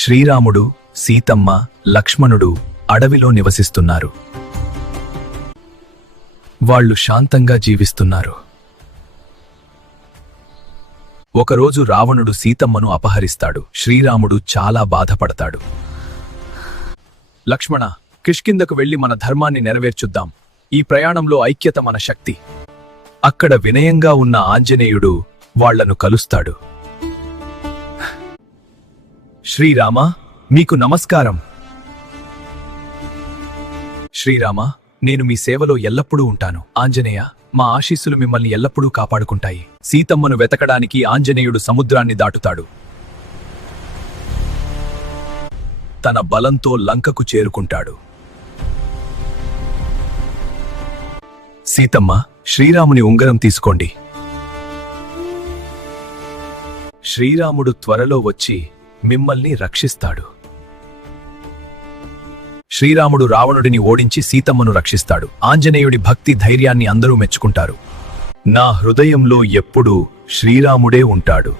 శ్రీరాముడు, సీతమ్మ, లక్ష్మణుడు అడవిలో నివసిస్తున్నారు. వాళ్ళు శాంతంగా జీవిస్తున్నారు. ఒకరోజు రావణుడు సీతమ్మను అపహరిస్తాడు. శ్రీరాముడు చాలా బాధపడతాడు. లక్ష్మణ, కిష్కిందకు వెళ్లి మన ధర్మాన్ని నెరవేర్చుద్దాం. ఈ ప్రయాణంలో ఐక్యత మన శక్తి. అక్కడ వినయంగా ఉన్న ఆంజనేయుడు వాళ్లను కలుస్తాడు. శ్రీరామా, మీకు నమస్కారం. శ్రీరామా, నేను మీ సేవలో ఎల్లప్పుడూ ఉంటాను. ఆంజనేయ, మా ఆశీస్సులు మిమ్మల్ని ఎల్లప్పుడూ కాపాడుకుంటాయి. సీతమ్మను వెతకడానికి ఆంజనేయుడు సముద్రాన్ని దాటుతాడు. తన బలంతో లంకకు చేరుకుంటాడు. సీతమ్మ, శ్రీరాముని ఉంగరం తీసుకోండి. శ్రీరాముడు త్వరలో వచ్చి మిమ్మల్ని రక్షిస్తాడు. శ్రీరాముడు రావణుడిని ఓడించి సీతమ్మను రక్షిస్తాడు. ఆంజనేయుడి భక్తి ధైర్యాన్ని అందరూ మెచ్చుకుంటారు. నా హృదయంలో ఎప్పుడూ శ్రీరాముడే ఉంటాడు.